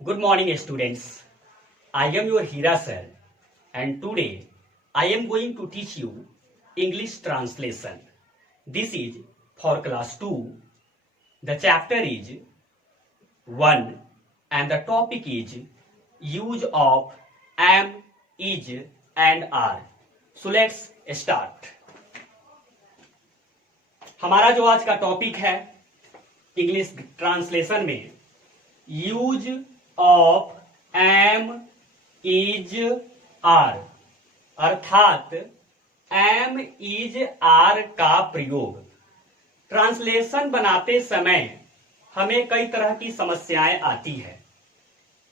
Good morning, students. I am your Hira sir, and today I am going to teach you English translation. This is for class 2. The chapter is 1 and the topic is use of am, is and are. So let's start. हमारा जो आज का topic है English translation में use of am is are अर्थात am is are का प्रयोग। Translation बनाते समय हमें कई तरह की समस्याएं आती है।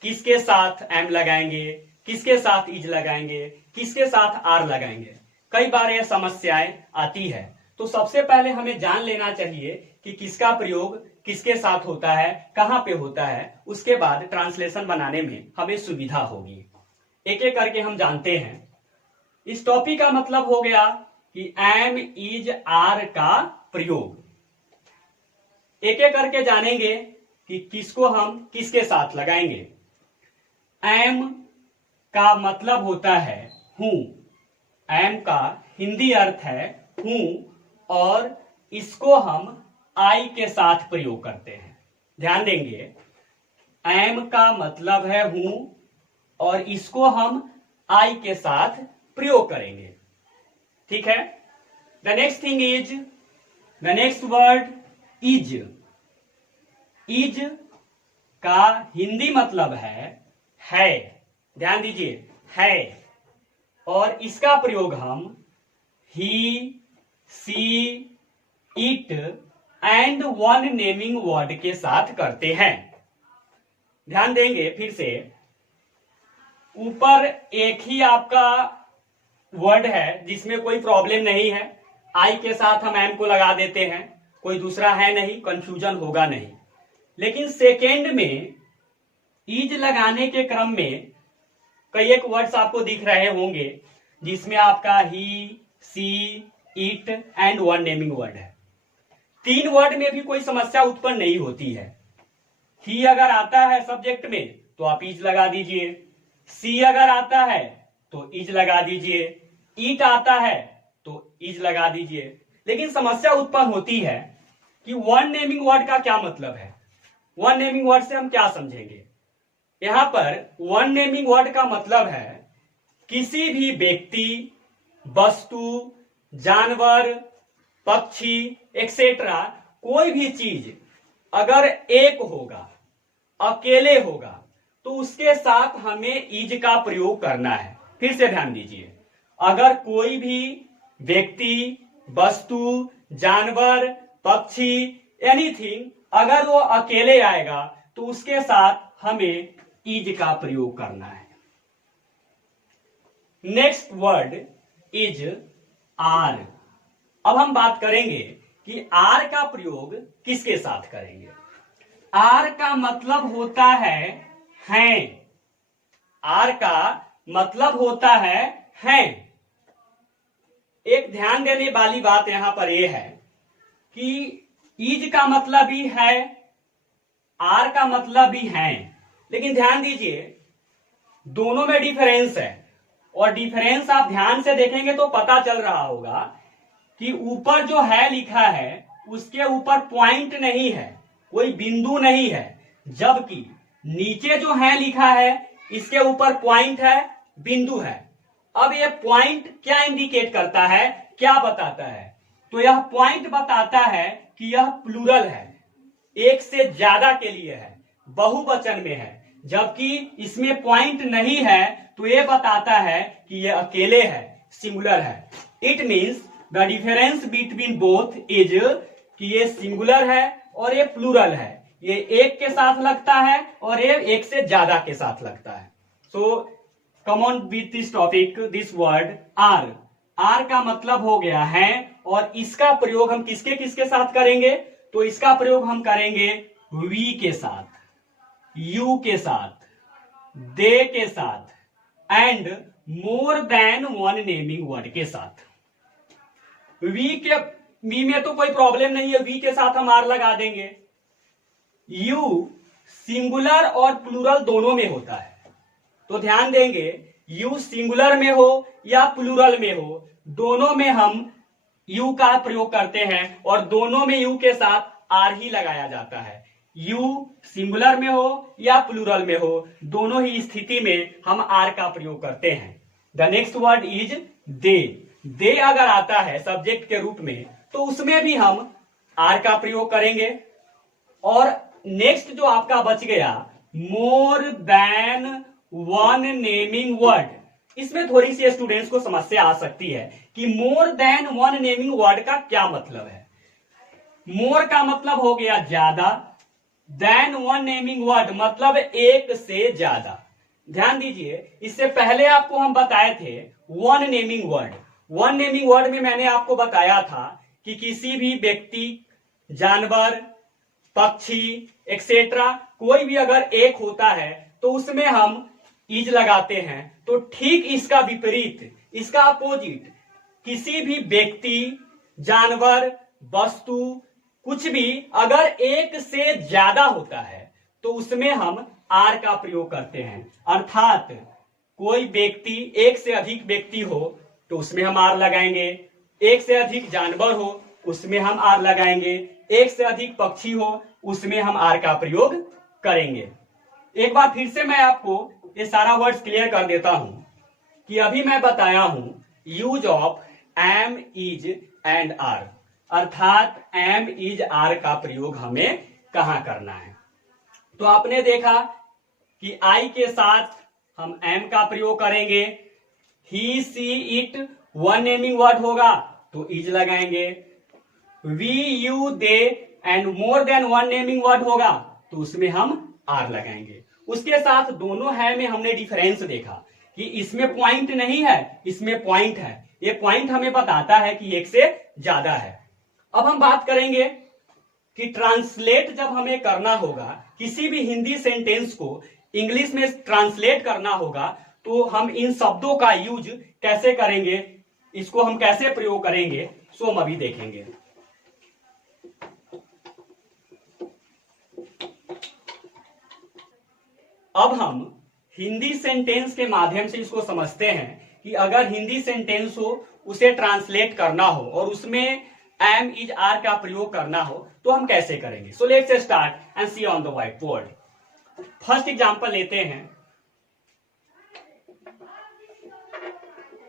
किसके साथ एम लगाएंगे, किसके साथ इज लगाएंगे, किसके साथ आर लगाएंगे, कई बार यह समस्याएं आती है। तो सबसे पहले हमें जान लेना चाहिए कि किसका प्रयोग किसके साथ होता है, कहां पे होता है, उसके बाद ट्रांसलेशन बनाने में हमें सुविधा होगी। एक एक करके हम जानते हैं। इस टॉपिक का मतलब हो गया कि एम इज आर का प्रयोग। एक एक करके जानेंगे कि किसको हम किसके साथ लगाएंगे। एम का मतलब होता है हूं। एम का हिंदी अर्थ है हूं और इसको हम आई के साथ प्रयोग करते हैं। ध्यान देंगे, एम का मतलब है हूं और इसको हम आई के साथ प्रयोग करेंगे। ठीक है। The next thing is, the next word is. Is का हिंदी मतलब है। ध्यान दीजिए, है। और इसका प्रयोग हम he, she, it and one naming word के साथ करते हैं। ध्यान देंगे फिर से, ऊपर एक ही आपका वर्ड है जिसमें कोई प्रॉब्लम नहीं है। आई के साथ हम एम को लगा देते हैं, कोई दूसरा है नहीं, कंफ्यूजन होगा नहीं। लेकिन सेकेंड में इज लगाने के क्रम में कई एक वर्ड्स आपको दिख रहे होंगे जिसमें आपका he, she, it and one naming word है। तीन वर्ड में भी कोई समस्या उत्पन्न नहीं होती है। ही अगर आता है सब्जेक्ट में तो आप इज लगा दीजिए, सी अगर आता है तो इज लगा दीजिए, इट आता है तो इज लगा दीजिए। लेकिन समस्या उत्पन्न होती है कि वन नेमिंग वर्ड का क्या मतलब है। वन नेमिंग वर्ड से हम क्या समझेंगे। यहां पर वन नेमिंग वर्ड का मतलब है किसी भी व्यक्ति, वस्तु, जानवर, पक्षी एक्सेट्रा कोई भी चीज अगर एक होगा, अकेले होगा, तो उसके साथ हमें इज का प्रयोग करना है। फिर से ध्यान दीजिए, अगर कोई भी व्यक्ति, वस्तु, जानवर, पक्षी, एनीथिंग अगर वो अकेले आएगा तो उसके साथ हमें इज का प्रयोग करना है। Next word is are. अब हम बात करेंगे कि आर का प्रयोग किसके साथ करेंगे। आर का मतलब होता है हैं। आर का मतलब होता है हैं। एक ध्यान देने वाली बात यहां पर यह है कि इज का मतलब भी है, आर का मतलब भी है। लेकिन ध्यान दीजिए, दोनों में डिफरेंस है और डिफरेंस आप ध्यान से देखेंगे तो पता चल रहा होगा कि ऊपर जो है लिखा है उसके ऊपर पॉइंट नहीं है, कोई बिंदु नहीं है, जबकि नीचे जो है लिखा है इसके ऊपर पॉइंट है, बिंदु है। अब ये पॉइंट क्या इंडिकेट करता है, क्या बताता है? तो यह पॉइंट बताता है कि यह प्लूरल है, एक से ज्यादा के लिए है, बहुवचन में है। जबकि इसमें पॉइंट नहीं है तो यह बताता है कि यह अकेले है, सिंगुलर है। It means the difference between both is कि ये सिंगुलर है और ये प्लूरल है। ये एक के साथ लगता है और ये एक से ज्यादा के साथ लगता है। So come on with this topic, this word R. R का मतलब हो गया है और इसका प्रयोग हम किसके किसके साथ करेंगे। तो इसका प्रयोग हम करेंगे वी के साथ, यू के साथ, दे के साथ and more than one naming word के साथ। वी में तो कोई प्रॉब्लम नहीं है, वी के साथ हम आर लगा देंगे। यू, सिंगुलर और प्लूरल दोनों में होता है। तो ध्यान देंगे, यू सिंगुलर में हो या प्लूरल में हो, दोनों में हम यू का प्रयोग करते हैं और दोनों में यू के साथ आर ही लगाया जाता है। यू सिंगुलर में हो या प्लूरल में हो, दोनों ही स्थिति में हम आर का प्रयोग करते हैं। The next word is they. They अगर आता है सब्जेक्ट के रूप में तो उसमें भी हम आर का प्रयोग करेंगे। और नेक्स्ट जो आपका बच गया, मोर देन वन नेमिंग वर्ड, इसमें थोड़ी सी स्टूडेंट्स को समस्या आ सकती है कि मोर देन वन नेमिंग वर्ड का क्या मतलब है। मोर का मतलब हो गया ज्यादा, देन वन नेमिंग वर्ड मतलब एक से ज्यादा। ध्यान दीजिए, इससे पहले आपको हम बताए थे one naming word. One naming word में मैंने आपको बताया था कि किसी भी व्यक्ति, जानवर, पक्षी एक्सेट्रा कोई भी अगर एक होता है तो उसमें हम इज लगाते हैं। तो ठीक इसका विपरीत, इसका अपोजिट, किसी भी व्यक्ति, जानवर, वस्तु, कुछ भी अगर एक से ज्यादा होता है तो उसमें हम आर का प्रयोग करते हैं। अर्थात कोई व्यक्ति, एक से अधिक व्यक्ति हो तो उसमें हम आर लगाएंगे, एक से अधिक जानवर हो उसमें हम आर लगाएंगे, एक से अधिक पक्षी हो उसमें हम आर का प्रयोग करेंगे। एक बार फिर से मैं आपको ये सारा वर्ड्स क्लियर कर देता हूं कि अभी मैं बताया हूं use of am, is and are, अर्थात एम, इज, आर का प्रयोग हमें कहां करना है। तो आपने देखा कि आई के साथ हम एम का प्रयोग करेंगे, he, she, it one naming word होगा तो इज लगाएंगे, we, you, they and more than one naming word होगा तो उसमें हम आर लगाएंगे। उसके साथ दोनों है में हमने डिफरेंस देखा कि इसमें पॉइंट नहीं है, इसमें पॉइंट है। ये पॉइंट हमें बताता है कि एक से ज्यादा है। अब हम बात करेंगे कि ट्रांसलेट जब हमें करना होगा, किसी भी हिंदी सेंटेंस को इंग्लिश में ट्रांसलेट करना होगा तो हम इन शब्दों का यूज कैसे करेंगे, इसको हम कैसे प्रयोग करेंगे, सो हम अभी देखेंगे। अब हम हिंदी सेंटेंस के माध्यम से इसको समझते हैं कि अगर हिंदी सेंटेंस हो उसे ट्रांसलेट करना हो और उसमें एम, इज, आर का प्रयोग करना हो तो हम कैसे करेंगे। So let's start and see on the white board. First example लेते हैं,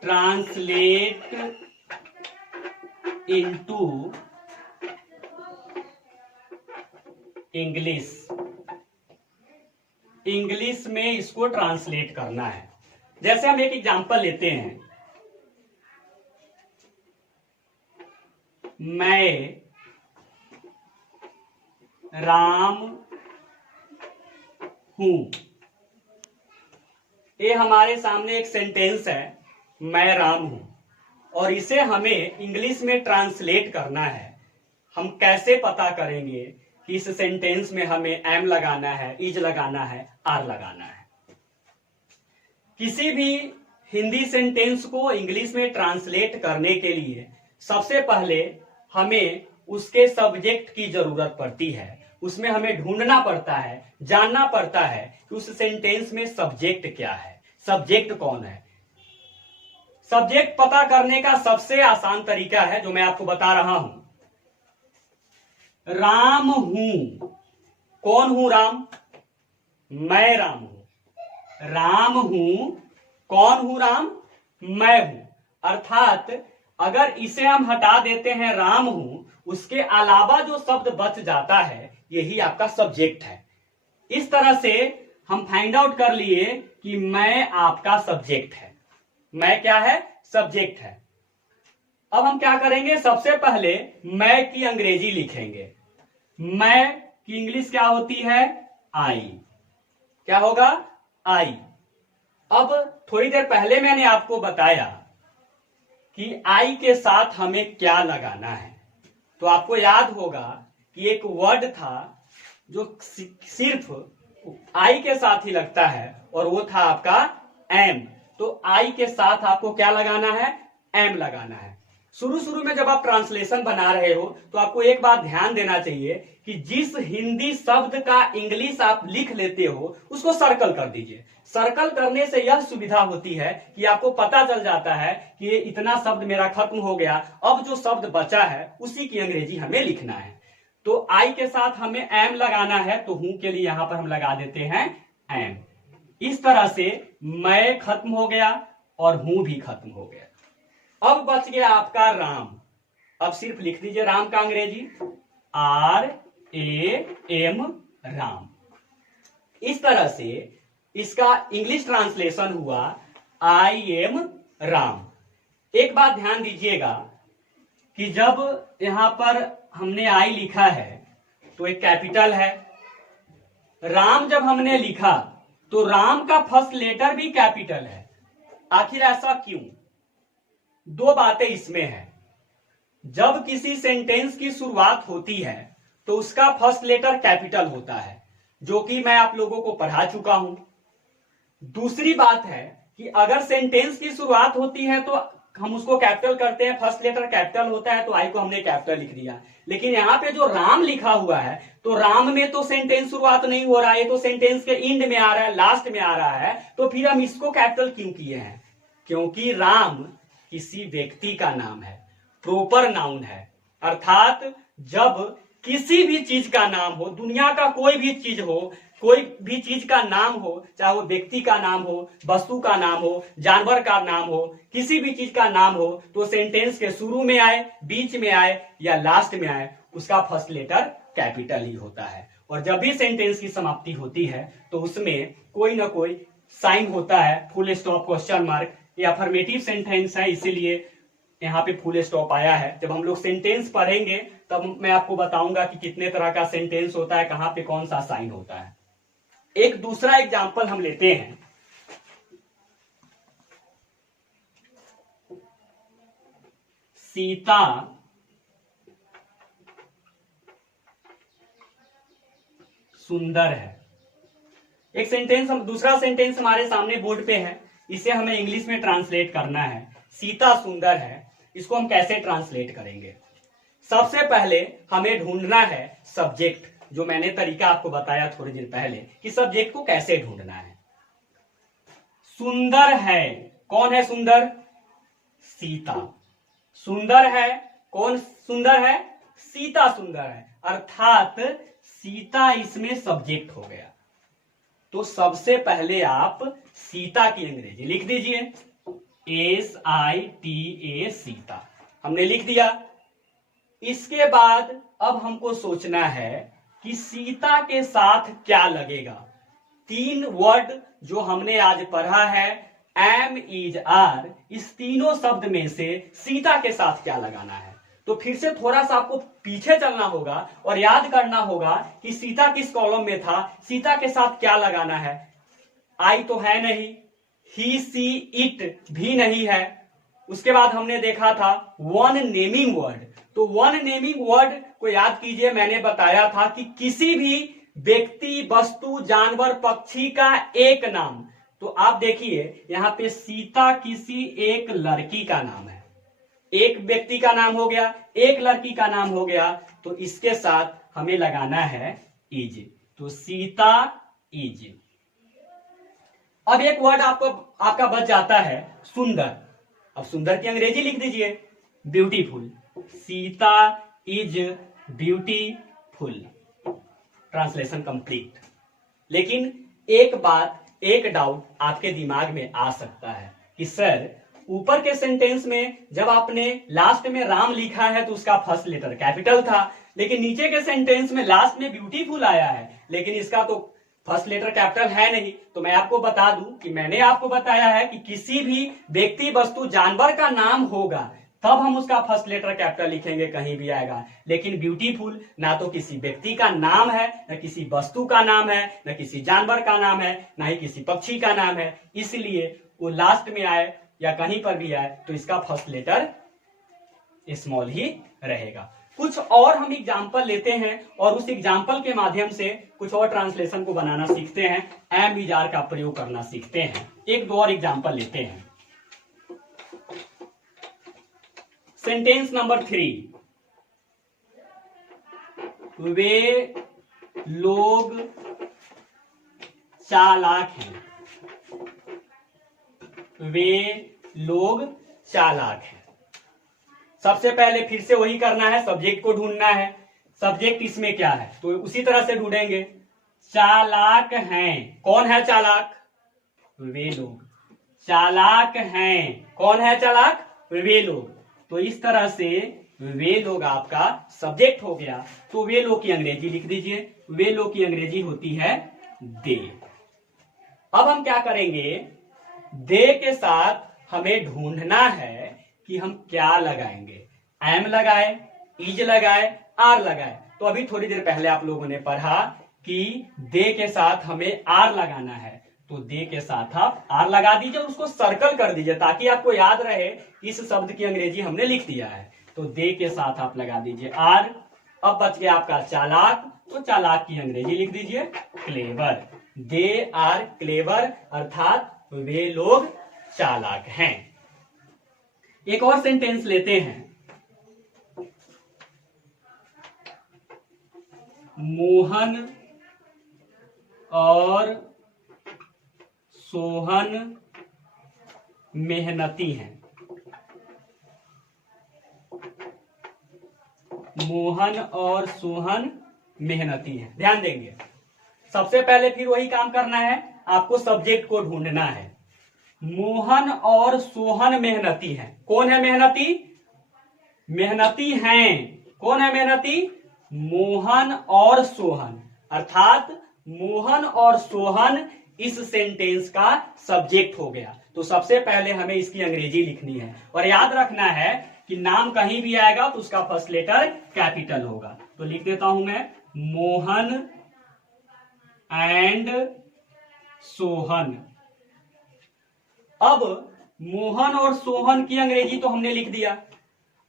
ट्रांसलेट इनटू इंग्लिश। इंग्लिश में इसको ट्रांसलेट करना है। जैसे हम एक एग्जांपल लेते हैं, मैं राम हूं। ये हमारे सामने एक सेंटेंस है, मैं राम हूं, और इसे हमें इंग्लिश में ट्रांसलेट करना है। हम कैसे पता करेंगे कि इस सेंटेंस में हमें एम लगाना है, इज लगाना है, आर लगाना है। किसी भी हिंदी सेंटेंस को इंग्लिश में ट्रांसलेट करने के लिए सबसे पहले हमें उसके सब्जेक्ट की जरूरत पड़ती है। उसमें हमें ढूंढना पड़ता है, जानना पड़ता है कि उस सेंटेंस में सब्जेक्ट क्या है, सब्जेक्ट कौन है। सब्जेक्ट पता करने का सबसे आसान तरीका है जो मैं आपको बता रहा हूं। राम हूं, कौन हूं राम? मैं राम हूं। राम हूं, कौन हूं राम? मैं हूं। अर्थात अगर इसे हम हटा देते हैं राम हूं, उसके अलावा जो शब्द बच जाता है यही आपका सब्जेक्ट है। इस तरह से हम फाइंड आउट कर लिए कि मैं आपका सब्जेक्ट है। मैं क्या है? सब्जेक्ट है। अब हम क्या करेंगे, सबसे पहले मैं की अंग्रेजी लिखेंगे। मैं की इंग्लिश क्या होती है? आई। क्या होगा? आई। अब थोड़ी देर पहले मैंने आपको बताया कि आई के साथ हमें क्या लगाना है। तो आपको याद होगा कि एक वर्ड था जो सिर्फ आई के साथ ही लगता है और वो था आपका एम। तो आई के साथ आपको क्या लगाना है? एम लगाना है। शुरू शुरू में जब आप ट्रांसलेशन बना रहे हो तो आपको एक बात ध्यान देना चाहिए कि जिस हिंदी शब्द का इंग्लिश आप लिख लेते हो उसको सर्कल कर दीजिए। सर्कल करने से यह सुविधा होती है कि आपको पता चल जाता है कि ये इतना शब्द मेरा खत्म हो गया, अब जो शब्द बचा है उसी की अंग्रेजी हमें लिखना है। तो आई के साथ हमें एम लगाना है, तो हूं के लिए यहां पर हम लगा देते हैं एम। इस तरह से मैं खत्म हो गया और हूं भी खत्म हो गया। अब बच गया आपका राम। अब सिर्फ लिख दीजिए राम का अंग्रेजी RAM, राम। इस तरह से इसका इंग्लिश ट्रांसलेशन हुआ I am राम। एक बात ध्यान दीजिएगा कि जब यहां पर हमने आई लिखा है तो एक कैपिटल है, राम जब हमने लिखा तो राम का फर्स्ट लेटर भी कैपिटल है। आखिर ऐसा क्यों? दो बातें इसमें है। जब किसी सेंटेंस की शुरुआत होती है तो उसका फर्स्ट लेटर कैपिटल होता है, जो कि मैं आप लोगों को पढ़ा चुका हूं। दूसरी बात है कि अगर सेंटेंस की शुरुआत होती है तो हम उसको कैपिटल करते हैं, फर्स्ट लेटर कैपिटल होता है, तो आई को हमने कैपिटल लिख दिया। लेकिन यहाँ पे जो राम लिखा हुआ है तो राम में तो सेंटेंस शुरुआत नहीं हो रहा है, तो सेंटेंस के एंड में आ रहा है, लास्ट में आ रहा है, तो फिर हम इसको कैपिटल क्यों किए हैं? क्योंकि राम किसी व्यक्ति का नाम है, प्रॉपर नाउन है। अर्थात जब किसी भी चीज का नाम हो, दुनिया का कोई भी चीज हो, कोई भी चीज का नाम हो, चाहे वो व्यक्ति का नाम हो, वस्तु का नाम हो, जानवर का नाम हो, किसी भी चीज का नाम हो, तो सेंटेंस के शुरू में आए, बीच में आए या लास्ट में आए, उसका फर्स्ट लेटर कैपिटल ही होता है। और जब भी सेंटेंस की समाप्ति होती है तो उसमें कोई ना कोई साइन होता है, फुल स्टॉप, क्वेश्चन मार्क। ये अफर्मेटिव सेंटेंस है, इसीलिए यहाँ पे फुल स्टॉप आया है। जब हम लोग सेंटेंस पढ़ेंगे तब मैं आपको बताऊंगा कि कितने तरह का सेंटेंस होता है, कहां पे कौन सा साइन होता है। एक दूसरा एग्जाम्पल हम लेते हैं। सीता सुंदर है। एक सेंटेंस, हम दूसरा सेंटेंस हमारे सामने बोर्ड पे है, इसे हमें इंग्लिश में ट्रांसलेट करना है। सीता सुंदर है, इसको हम कैसे ट्रांसलेट करेंगे? सबसे पहले हमें ढूंढना है सब्जेक्ट, जो मैंने तरीका आपको बताया थोड़ी देर पहले कि सब्जेक्ट को कैसे ढूंढना है। सुंदर है, कौन है सुंदर? सीता। सुंदर है, कौन सुंदर है? सीता सुंदर है। अर्थात सीता इसमें सब्जेक्ट हो गया। तो सबसे पहले आप सीता की अंग्रेजी लिख दीजिए SITA, सीता। हमने लिख दिया। इसके बाद अब हमको सोचना है कि सीता के साथ क्या लगेगा। तीन वर्ड जो हमने आज पढ़ा है, एम, इज, आर, इस तीनों शब्द में से सीता के साथ क्या लगाना है। तो फिर से थोड़ा सा आपको पीछे चलना होगा और याद करना होगा कि सीता किस कॉलम में था, सीता के साथ क्या लगाना है। आई तो है नहीं, ही, सी, इट भी नहीं है। उसके बाद हमने देखा था वन नेमिंग वर्ड। तो वन नेमिंग वर्ड को याद कीजिए, मैंने बताया था कि किसी भी व्यक्ति, वस्तु, जानवर, पक्षी का एक नाम। तो आप देखिए यहां पे सीता किसी एक लड़की का नाम है। एक व्यक्ति का नाम हो गया, एक लड़की का नाम हो गया, तो इसके साथ हमें लगाना है इज। तो सीता इज। अब एक वर्ड आपका बच जाता है सुंदर। अब सुंदर की अंग्रेजी लिख दीजिए beautiful. Sita is beautiful. Translation complete. लेकिन एक बात, एक डाउट आपके दिमाग में आ सकता है कि सर, ऊपर के सेंटेंस में जब आपने लास्ट में राम लिखा है तो उसका फर्स्ट लेटर कैपिटल था, लेकिन नीचे के सेंटेंस में लास्ट में ब्यूटीफुल आया है, लेकिन इसका तो फर्स्ट लेटर कैपिटल है नहीं। तो मैं आपको बता दूं कि मैंने आपको बताया है कि किसी भी व्यक्ति, वस्तु, जानवर का नाम होगा तब हम उसका फर्स्ट लेटर कैपिटल लिखेंगे, कहीं भी आएगा। लेकिन ब्यूटीफुल ना तो किसी व्यक्ति का नाम है, न किसी वस्तु का नाम है, न किसी जानवर का नाम है, ना ही किसी पक्षी का नाम है। इसलिए वो लास्ट में आए या कहीं पर भी आए तो इसका फर्स्ट लेटर स्मॉल ही रहेगा। कुछ और हम एग्जाम्पल लेते हैं और उस एग्जाम्पल के माध्यम से कुछ और ट्रांसलेशन को बनाना सीखते हैं, एम, इज, आर का प्रयोग करना सीखते हैं। एक दो और एग्जाम्पल लेते हैं। सेंटेंस नंबर 3, वे लोग चालाक हैं। वे लोग चालाक हैं। सबसे पहले फिर से वही करना है, सब्जेक्ट को ढूंढना है। सब्जेक्ट इसमें क्या है तो उसी तरह से ढूंढेंगे। चालाक हैं, कौन है चालाक? वे लोग। चालाक हैं, कौन है चालाक? वे लोग। तो इस तरह से वे लोग आपका सब्जेक्ट हो गया। तो वे लोग की अंग्रेजी लिख दीजिए। वे लोग की अंग्रेजी होती है दे। अब हम क्या करेंगे, दे के साथ हमें ढूंढना है कि हम क्या लगाएंगे। एम लगाए, इज लगाए, आर लगाए। तो अभी थोड़ी देर पहले आप लोगों ने पढ़ा कि दे के साथ हमें आर लगाना है। तो दे के साथ आप आर लगा दीजिए, उसको सर्कल कर दीजिए ताकि आपको याद रहे इस शब्द की अंग्रेजी हमने लिख दिया है। तो दे के साथ आप लगा दीजिए आर। अब बच गया आपका चालाक, तो चालाक की अंग्रेजी लिख दीजिए क्लेवर। दे आर क्लेवर, अर्थात वे लोग चालाक हैं। एक और सेंटेंस लेते हैं। मोहन और सोहन मेहनती हैं। मोहन और सोहन मेहनती हैं। ध्यान देंगे, सबसे पहले फिर वही काम करना है, आपको सब्जेक्ट को ढूंढना है। मोहन और सोहन मेहनती हैं। कौन है मेहनती? मेहनती हैं। कौन है मेहनती? मोहन और सोहन, अर्थात मोहन और सोहन इस सेंटेंस का सब्जेक्ट हो गया। तो सबसे पहले हमें इसकी अंग्रेजी लिखनी है और याद रखना है कि नाम कहीं भी आएगा तो उसका फर्स्ट लेटर कैपिटल होगा। तो लिख देता हूं मैं, मोहन एंड सोहन। अब मोहन और सोहन की अंग्रेजी तो हमने लिख दिया।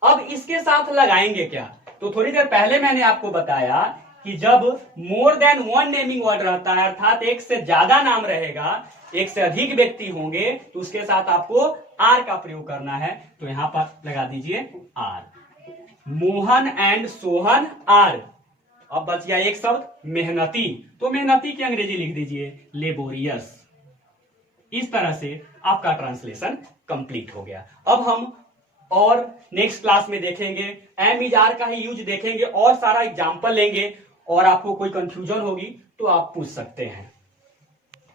अब इसके साथ लगाएंगे क्या? तो थोड़ी देर पहले मैंने आपको बताया कि जब मोर देन वन नेमिंग वर्ड रहता है, अर्थात एक से ज्यादा नाम रहेगा, एक से अधिक व्यक्ति होंगे, तो उसके साथ आपको आर का प्रयोग करना है। तो यहां पर लगा दीजिए are. Mohan and Sohan are. अब बच गया एक शब्द मेहनती। तो मेहनती की अंग्रेजी लिख दीजिए लेबोरियस। इस तरह से आपका ट्रांसलेशन कंप्लीट हो गया। अब हम और नेक्स्ट क्लास में देखेंगे, एम इज आर का ही यूज देखेंगे और सारा एग्जाम्पल लेंगे। और आपको कोई कंफ्यूजन होगी तो आप पूछ सकते हैं।